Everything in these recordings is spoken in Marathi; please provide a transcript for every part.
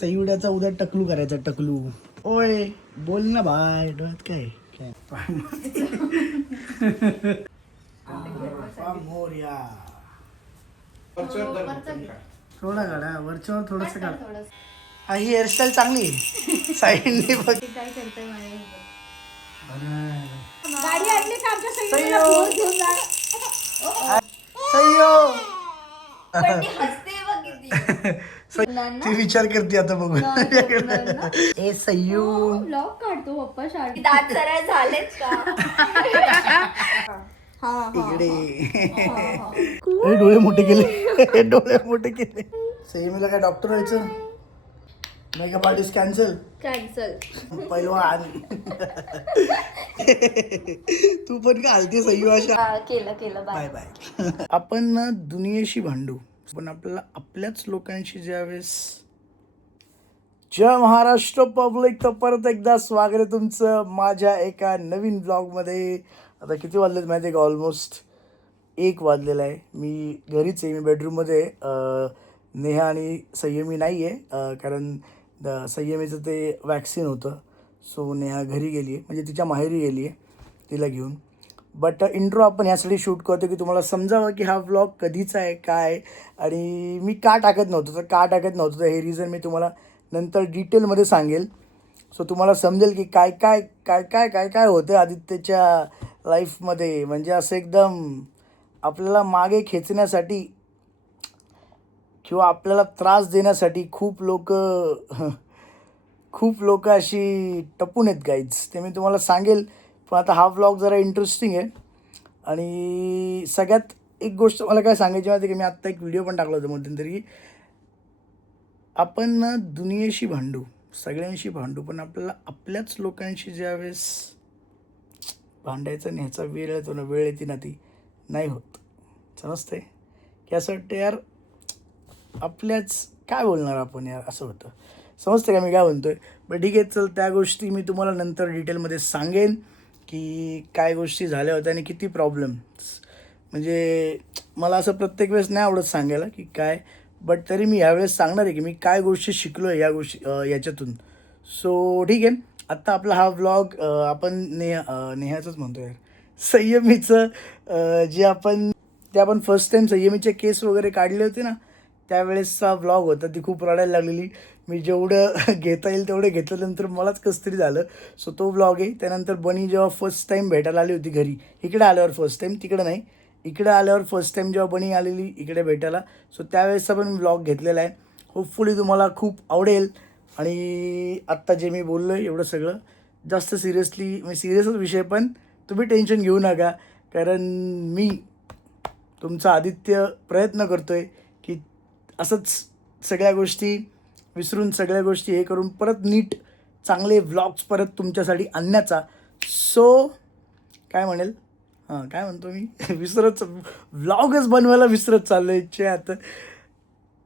सयुड्याचा उद्या टकलू करायचा टकलू. ओय बोल ना भाई डोळ्यात काय मोर्या थोडा काढा वरच्यावर थोडस काढ. हा ही हेअरस्टाईल चांगली आहे. साईडने बघ काय करतोय गाडी आणली का आमच्या सईला फोन घेऊन जा. सय्यो हसते बघ किती. ती विचार करते आता बघू. ए सय्यू ब्लॉग काढतो पप्पा शाळेत. दात सरळ झालेच का? इकडे ए, डोळे मोठे केले. डोळे मोठे केले. सय्यमीला काय डॉक्टर व्हायचं. Makeup artist cancel. पहिलवान तू पण का हलती सय्यू अशा. केलं बाय बाय. आपण ना दुनियेशी भांडू पण आपल्याला आपल्याच लोकांशी ज्यावेळेस. जय महाराष्ट्र पब्लिक. तर परत एकदा स्वागत आहे तुमचं माझ्या एका नवीन ब्लॉगमध्ये. आता किती वाजलेत माहिती आहे का? ऑलमोस्ट 1 वाजलेला आहे. मी घरीच आहे. मी बेडरूममध्ये. नेहा आणि संयमी नाही आहे कारण संयमीचं ते वॅक्सिन होतं. सो नेहा घरी गेली आहे म्हणजे तिच्या माहेरी गेली आहे तिला घेऊन. बट इंट्रो आपण ह्यासाठी शूट करतो की तुम्हाला समजावं की हा व्लॉग कधीचा आहे काय आणि मी का टाकत नव्हतो. तर हे रिझन मी तुम्हाला नंतर डिटेलमध्ये सांगेल. सो तुम्हाला समजेल की काय काय काय काय काय काय होतं आदित्यच्या लाईफमध्ये. म्हणजे असं एकदम आपल्याला मागे खेचण्यासाठी किंवा आपल्याला त्रास देण्यासाठी खूप लोक अशी टपून आहेत गाईज. ते मी तुम्हाला सांगेल. पण आता हा व्लॉग जरा इंटरेस्टिंग आहे. आणि सगळ्यात एक गोष्ट मला काय सांगायची माहिती की मी आत्ता एक व्हिडिओ पण टाकला होता मध्यंतरी. आपण ना दुनियेशी भांडू सगळ्यांशी भांडू पण आपल्याला आपल्याच लोकांशी ज्यावेळेस भांडायचा न्यायचा वेळ येतो ना वेळ येते ना ती नाही होत. समजते की असं वाटतं यार आपल्याच काय बोलणार आपण यार असं होतं. समजते का मी काय म्हणतो आहे. बट ठीक आहे चल त्या गोष्टी मी तुम्हाला नंतर डिटेलमध्ये सांगेन की काय गोष्टी झाल्या होत्या आणि किती प्रॉब्लेम्स. म्हणजे मला असं प्रत्येक वेळेस नाही आवडत सांगायला की काय. बट तरी मी ह्यावेळेस सांगणार आहे की मी काय गोष्टी शिकलो आहे या गोष्टी याच्यातून. सो ठीक आहे. आत्ता आपला हा व्लॉग आपण नेहाचंच म्हणतो यार संयमीचं जे आपण फर्स्ट टाईम संयमीचे केस वगैरे काढले होते ना त्यावेळेसचा व्लॉग होता. ती खूप रडायला लागलेली. मी जेवढं घेता येईल तेवढं घेतल्यानंतर मलाच कसं तरी झालं. सो तो व्लॉग आहे. त्यानंतर बनी जेव्हा फर्स्ट टाईम भेटायला आली होती घरी इकडे आल्यावर फर्स्ट टाईम तिकडं नाही इकडे आल्यावर फर्स्ट टाईम जेव्हा बनी आलेली इकडे भेटायला. सो त्यावेळेसचा पण मी व्लॉग घेतलेला आहे. होपफुली तुम्हाला खूप आवडेल. आणि आत्ता जे मी बोललो आहे एवढं सगळं जास्त सिरियसच विषय पण तुम्ही टेन्शन घेऊ नका कारण मी तुमचा आदित्य प्रयत्न करतो आहे की असंच सगळ्या गोष्टी विसरून सगळ्या गोष्टी हे करून परत नीट चांगले व्लॉग्स परत तुमच्यासाठी आणण्याचा. सो काय म्हणेल काय म्हणतो मी व्लॉगच बनवायला विसरत चाललो इच्छा आहे. आता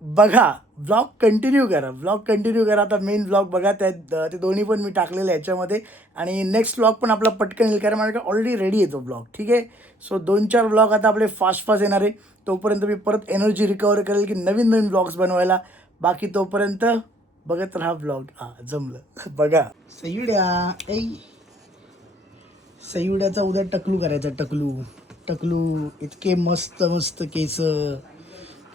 बघा व्लॉग कंटिन्यू करा. आता मेन व्लॉग बघा ते दोन्ही पण मी टाकलेले ह्याच्यामध्ये. आणि नेक्स्ट व्लॉग पण आपला पटकन येईल कारण माझ्याकडे ऑलरेडी रेडी आहे तो व्लॉग. ठीक आहे. सो 2-4 व्लॉग आता आपले फास्ट येणार आहे. तोपर्यंत मी परत एनर्जी रिकवर करेल की नवीन व्लॉग्स बनवायला. बाकी तोपर्यंत बघत राहा व्लॉग. जमलं बघा. सयुड्याचा उद्या टकलू करायचा टकलू इतके मस्त केस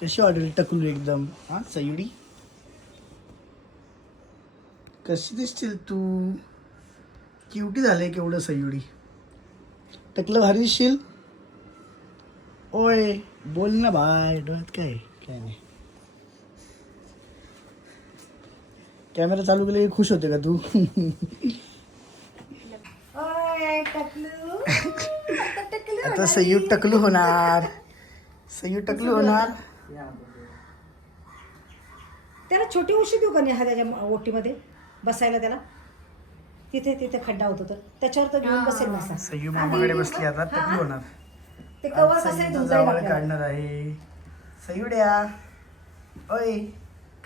कशी वाटेल टकलू एकदम. सयुडी कशी दिसतील तू. क्युटी झाले केवढं सयुडी. टकलं भारी दिसशील. ओय बोल ना भाई डोळ्यात काय नाही. कॅमेरा चालू केले खुश होते का तू. आता सय्यू टकलू होणार. त्याला छोटी उशी देऊ का नेहा त्याच्या ओटीमध्ये बसायला. त्याला तिथे खड्डा होतो तर त्याच्यावर तर घेऊन बसेल मसा. सय्यू मामाकडे बसली आता टकलू होणार. ते कवर कसं आहे जावळ काढणार आहे. सयुड्या ओय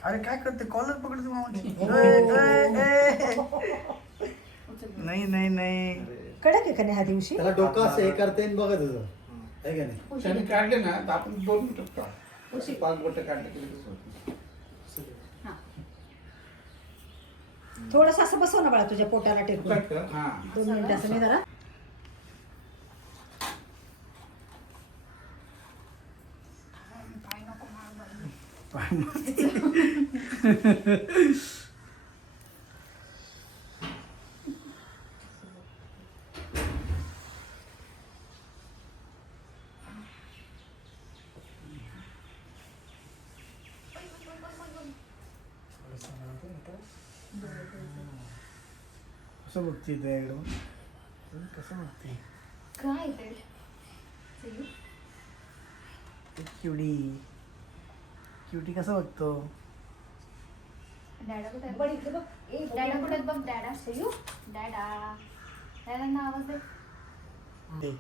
अरे काय करते कॉलर पकडते मामाची. नाही कडक आहे का नेहा दिवशी. त्याला डोकं असं हे करते बघा तुझं आहे का नाही. त्यांनी काढले ना तर आपण बोलू शकतो. 5 बोटं काढले की लगेच होतं. थोडस असं बसव ना बाळा तुझ्या पोटाला टेकून हा 2 मिनिटं असं नाही जरा कसं बघते ते एकदम कसं बघते काय ते क्युटी क्युटी कसं बघतो डॅडा कुठे आहे? बघ इकडे बघ ए, डॅडा कुठे आहेत? बघ डॅडा सयू डॅडा डॅडांना आवाज दे. ते.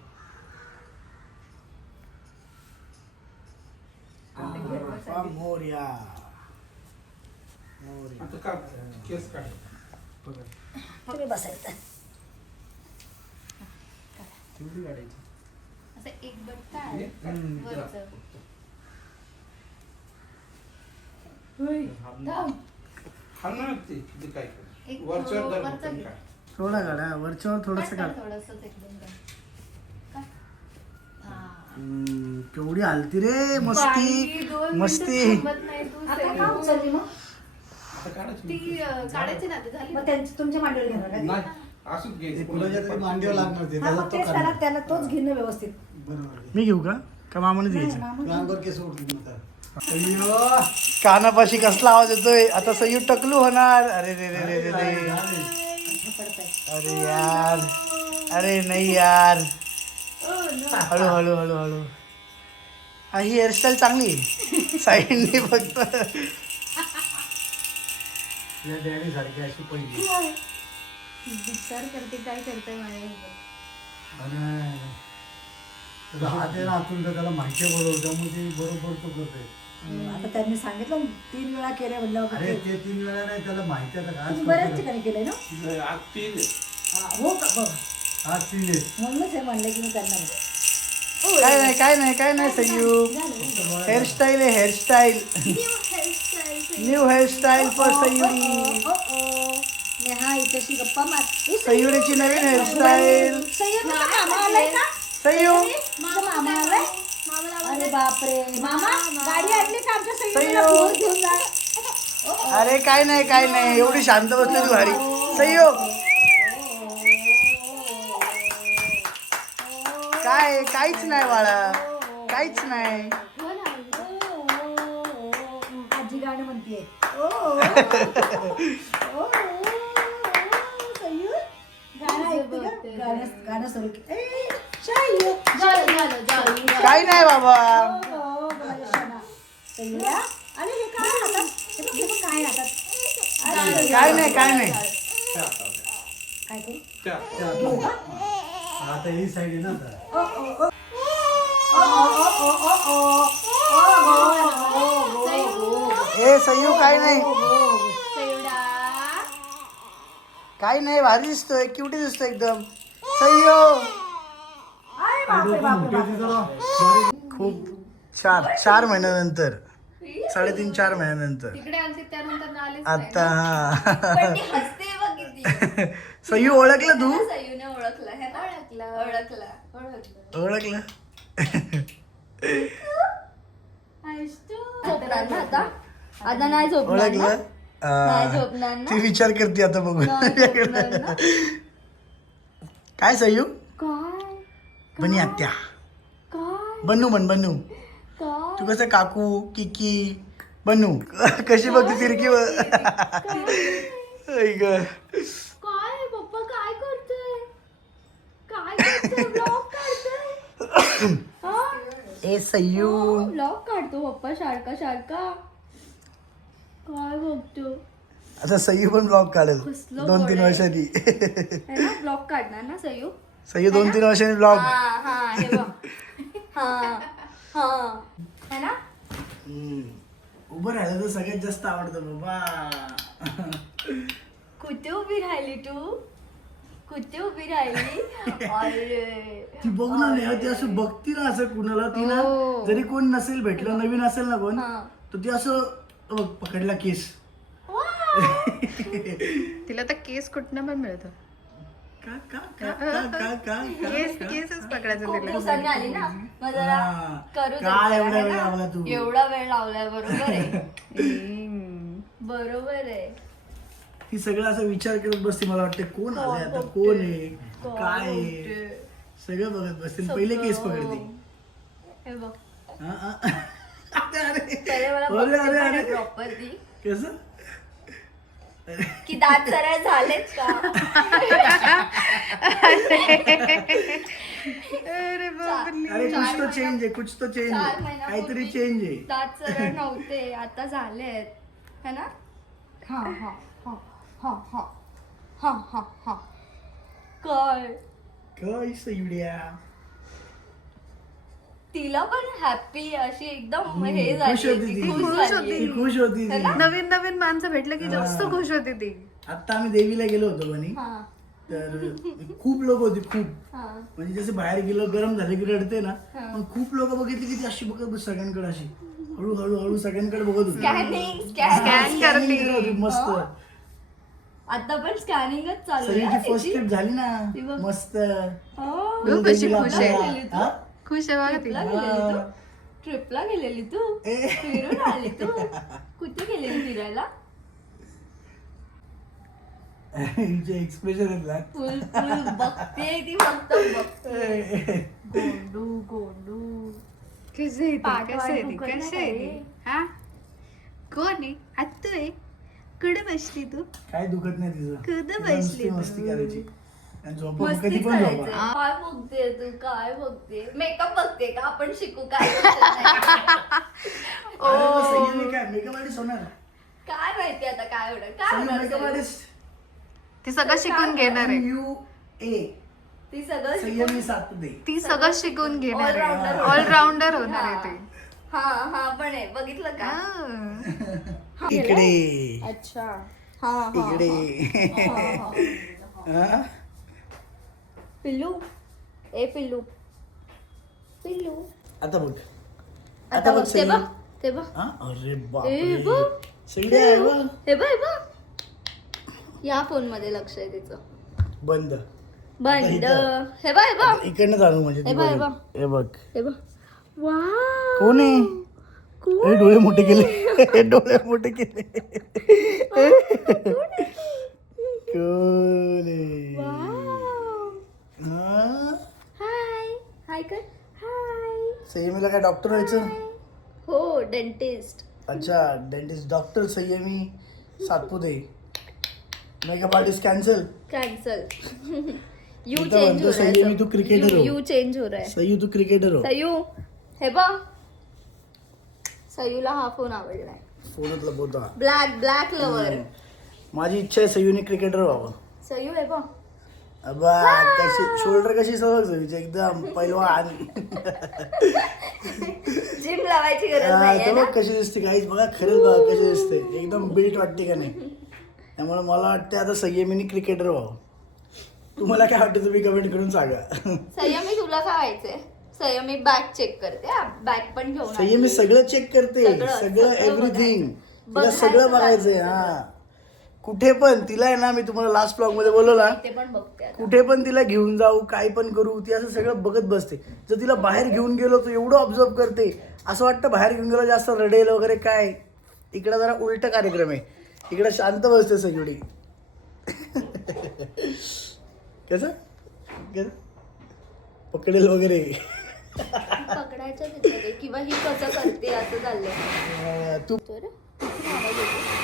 बाप्पा मोरया मोरया आता का केस काढ बघा तुम्ही बसायचं क्युटी काढायची असं एक बट्टा आहे हम्म. वरचं. होय. थांब. हा ना ते काय कर एक वरच्यावर धर वरचं बटन घे. काढ. थोडा काढा वरच्यावर थोडंसं काढ थोडंसंच एकदम काढ. काढ. हा. केवढी हालती रे बाई, मस्ती 2 मिनिटं मस्ती थांबत नाही तू आता सयू. का उचलली मग आता काढायची ती काढायची ना आता झाली. मग त्यांची तुमच्या मांडीवर घेणार का ती? नाही असंच घ्यायचं कुणाच्या तरी मांडीवर लागणार ते हा, त्याला मग तो तेच करणार. त्याला तोच घेणं व्यवस्थित बरोबर आहे. मी घेऊ का मामाने नाही, घ्यायचं मामा- तू अंगावर केस उडतील मग अय्यो कानापाशी कसला आवाज येतोय आता सयू टकलू होणार अरे रे रे रे रे रे पडतंय. अरे यार अरे नाही यार हळू हळू हळू हळू हा ही हेअरस्टाईल चांगली आहे साईडनी फक्त या डॅडी सारखी अशी पहिली विचार करते काय करते माझ्या आणि तुझा हात आहे ना आतून तर त्याला माहिती आहे बरोबर त्यामुळे ते बरोबर तो करतोय आता त्यांनी सांगितलं 3 वेळा केलं म्हणल्यावर अरे ते- ते 3 वेळा नाही त्याला माहिती आहे आता तुम्ही आज बऱ्याच करतोय. ठिकाणी केलंय ना आज तीन आहे. हा, हो का बघ आज 3 आहे. म्हणूनच हे म्हणलं की मी त्यांना म्हणते. काय नाही काय नाही काय नाही सयू हेअरस्टाईल आहे hairstyle new hairstyle for Sayuri Neha हिच्याशी गप्पा मार ए, सयुरीची नवीन हेअरस्टाईल सय्यद, तुझा मामा आलाय का? सयू तुझा मामा आलाय? अरे बापरे मामा गाडी आणली का आमच्या सय्यदला सय्यद. फोन घेऊन जा. अरे काय नाही एवढी शांत बसली तू भारी सयू काय काहीच नाही बाळा काहीच नाही आजी गाणं म्हणतीये ओ सय्यद गाणं ऐकते का? गाणं सुरू केलं. ए, सय्यद. झालं काय नाही बाबा ओ, माझ्या शना. सय्यद, अरे हे काय हातात? हे बघ, हे बघ काय हातात? अरे, काय नाही काय करू? त्या. आता ही साईड आहे ना आता ए सयू काय नाही काय नाही भारी दिसतोय क्युटी दिसतोय एकदम सयू अरे बापरे, बापरे, बापरे. खूप 4 महिन्यानंतर 3.5-4 महिन्यानंतर तिकडे आलते त्यानंतर आलेच आता हा. पण ती हसते बघ किती. सयू ओळखलं तू सयूने ओळखलं है ना ओळखलं ओळखलं झोपणार ना आता आता नाही झोपणार ना? ओळखलं नाही झोपणार ना? ती विचार करते आता बघून नाही झोपणार ना? काय सयू काय बनी आत्या काय बनू बनू काय तू कसं काकू किकी बनू कशी बघते तिरकी काय पप्पा काय करतोय ब्लॉग काढतोय ए सयू ब्लॉग काढतो पप्पा सारखा काय बघतो आता सयू पण ब्लॉग काढेल कसलं 2-3 गोड आहे. वर्षांनी है ना ब्लॉग काढणार ना सयू सयू 2-3 वर्षांनी ब्लॉग हा हे बघ हा है ना उभं राहिलं तर सगळ्यात जास्त आवडतं बाबा कुठे उभी राहिली तू कुठे उभी राहिली अरे ती बघ ना नेहा ती असं बघती ना असं कुणाला ती ना हो. जरी कोण नसेल भेटलं नवीन असेल ना कोण हा. तर ती असं बघ, पकडला केस वा तिला तर केस कुठनं पण मिळतं. का का का का का का केसच पकडायचं खूप तिला. दिवसांनी आली ना मग जरा हा. करू दे काय जरा, एवढा है वेळ ना? लावला तू? एवढा वेळ लावलाय बरोबर आहे बरोबर आहे. ती सगळं असं विचार करत बसते. मला वाटतं कोण आले आता, कोण आहे, काय आहे, सगळं बघत बसते. पहिले केस पकडते. हे बघ हा, हा. अरे पहिले मला अरे अरे अरे प्रॉपर ती कसं की दात सरळ झालेच का अरे बापरे. अरे कुछ तो चेंज आहे, कुछ तो चेंज 4 आहे, महिन्यापूर्वी काहीतरी चेंज आहे. दात सरळ नव्हते आता झालेत है ना. हा हा हा हा हा हा हा हा काय काय सयुड्या. तिला पण हॅपी अशी एकदम हे खुश झाली होती ती, ती. खुश खुश झाली. होती. ती खुश होती ती. नवीन नवीन माणसं भेटलं की जास्त खुश होती ती. आता आम्ही देवीला गेलो होतो म्हणे. हा तर खूप लोक होती, खूप. हा म्हणजे जसं बाहेर गेलो गरम झाले की रडते ना, हा. पण खूप लोक बघितली की ती अशी बघत बस सगळ्यांकडे, अशी हळूहळू हळू सगळ्यांकडे बघत होती. स्कॅनिंग Scan स्कॅनिंग करते. करत होती मस्त. आता पण स्कॅनिंगच चालू आहे सगळ्यांची हा फर्स्ट तिची. ट्रिप झाली ना, ती बघ. मस्त. हो. बघ कशी देवीला खुश आहे. आपल्या- हा? खुश आहे बघा ती. ट्रिपला गेलेली तू ट्रिपला गेलेली तू ए. फिरून आली तू कुठे गेलेली फिरायला. हिचे एक्सप्रेशन आहेत फुल फुल बघते ती फक्त बघते. ना. गोंडू गोंडू कसे आहे ती? पाठ कसे आहे ती? दुखत नाही कसे आहे का ती? रे? हा? कोण आहे? आत्तू आहे? कुठं बसली तू? काय दुखत नाही तिचं. कुठं तिला बसली नुसती तू? मस्ती करायची आणि झोपा मस्ती कधी पण करायचं. झोपा. काय बघते तू काय बघते मेकअप बघते का आपण शिकू काय बघते? अरे मग संयमी काय मेकअप आर्टिस्ट होणार. काय माहिती आता काय होणार काय संयमी होणार मेकअप सगळं? आर्टिस्ट. ती सगळं शिकून घेणार आहे. MUA ती सगळं संयमी सातपुते. ती सगळं शिकून घेणार आहे. All-rounder. ऑलराऊंडर होणार आहे ती. हा हा पण आहे बघितलं का हा. इकडे अच्छा हा हा इकडे. हा? पिल्लू ए पिल्लू पिल्लू आता बघ, आता बघ ते बघ संयमी. ते बघ हा? अरे ए बापरे बघ सगळे आहे बघ. हे बघ हे बघ या फोन मध्ये लक्ष आहे तिचं. बंद. बंद इथं. हे बघ हे बघ इकडनं चालू म्हणजे ती हे बघ, हे बघ. बघ. हे बघ हे बघ वा कोण आहे. हे डोळे मोठे केले. हे डोळे मोठे केले. कोण आहे. हा? हाय हाय कर हाय संयमीला काय डॉक्टर व्हायचं. हो डेंटिस्ट अच्छा डेंटिस्ट डॉक्टर संयमी Satpute. Makeup artist cancel. Cancel you इथं चेंज म्हणतो हो संयमी रहा तू क्रिकेटर है हो. यू चेंज हो रहा है सयू तू क्रिकेटर हो. सयू हे बघ सयूला हा फोन आवडलाय फोनातला बोलतो. ब्लॅक ब्लॅक लवर माझी इच्छा आहे सयूने क्रिकेटर व्हावं. सयू हे बघ अबा कशी शोल्डर कशी सवय सयूची एकदम पैलवान. जिम लावायची गरज हा, नाहीये तर ना बघ कशी दिसते काहीच बघा खरंच बघा कशी दिसते एकदम बिल्ट वाटते का नाही. त्यामुळे मला वाटतं आता संयमीने क्रिकेटर व्हावं. तुम्हाला काय वाटतं तुम्ही कमेंट करून सांगा. संयमी तुला काय व्हायचंय संयमी बॅग चेक करते बॅग पण घेऊन संयमी आली. सगळं चेक करते सगळं सगळं एव्हरीथिंग. तिला बघायचं. सगळं बघायचं बघायचंय. हा कुठे पण तिला आहे ना मी तुम्हाला लास्ट ब्लॉग मध्ये बोलवला ते पण बघते आता. कुठे पण तिला घेऊन जाऊ काय पण करू ती असं सगळं बघत बसते. जर तिला बाहेर घेऊन गेलो तर एवढं ऑब्झर्व करते असं वाटतं बाहेर घेऊन गेलो जास्त रडेल वगैरे काय. इकडं जरा उलट कार्यक्रम आहे इकडं शांत बसते सगळी. कसं कसं पकडेल वगैरे. पकडायचं तिथे किंवा ही कसं करते असं चाललंय. तू तर किती आवाज येतो?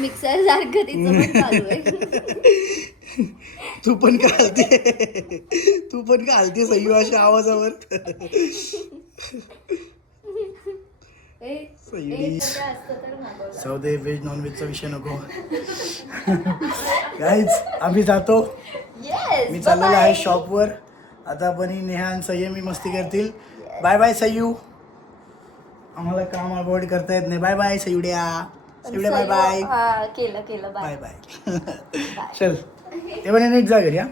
मिक्सर सारखं तिचं पण चालू आहे. तू पण का हलते तू पण का हलते सयू अशा आवाजावर. सौदे व्हेज नॉन व्हेजचा विषय नको. गाईज आम्ही जातो. येस मी चाललेलो आहे शॉपवर. आता पण ही नेहा आणि संयमी मस्ती करतील. Bye bye Sayu. आम्हाला काम अवॉइड करता येत नाही. Bye bye Sayudya. Sayudya bye bye हा केलं बाय बाय बाय. चल ते पण नीट जा घरी. हा